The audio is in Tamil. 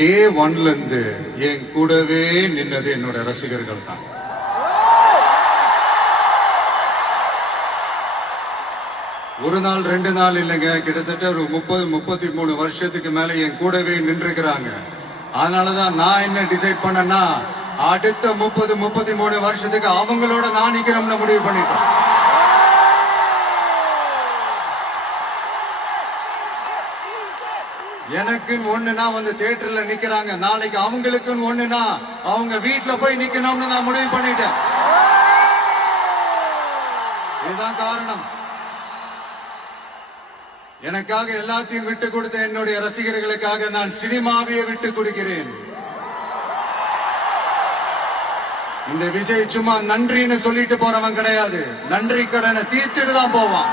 டே ஒன்ல இருந்து என் கூடவே நின்னது என்னோட ரசிகர்கள் தான். ஒரு நாள் 2 நாள் இல்லைங்க, கிட்டத்தட்ட ஒரு 30-33 வருஷத்துக்கு மேல என் கூடவே நின்றுக்கிறாங்க. அதனாலதான் நான் என்ன டிசைட் பண்ணேன்னா, அடுத்த 30-33 வருஷத்துக்கு அவங்களோட நான் நிக்கிறோம்னு முடிவு பண்ணிட்டேன். எனக்குன்னு ஒண்ணுனா வந்து தியேட்டர்ல நிக்கிறாங்க, நாளைக்கு அவங்களுக்குன்னு ஒண்ணுனா அவங்க வீட்டுல போய் நிக்கணும்னு நான் முடிவு பண்ணிட்டேன். இதுதான் காரணம். எனக்காக எல்லாத்தையும் விட்டு கொடுத்த என்னுடைய ரசிகர்களுக்காக நான் சினிமாவையே விட்டு கொடுக்கிறேன். இந்த விஜய் சும்மா நன்றின்னு சொல்லிட்டு போறவன் கிடையாது, நன்றி கடனை தீர்த்துட்டு தான் போவான்.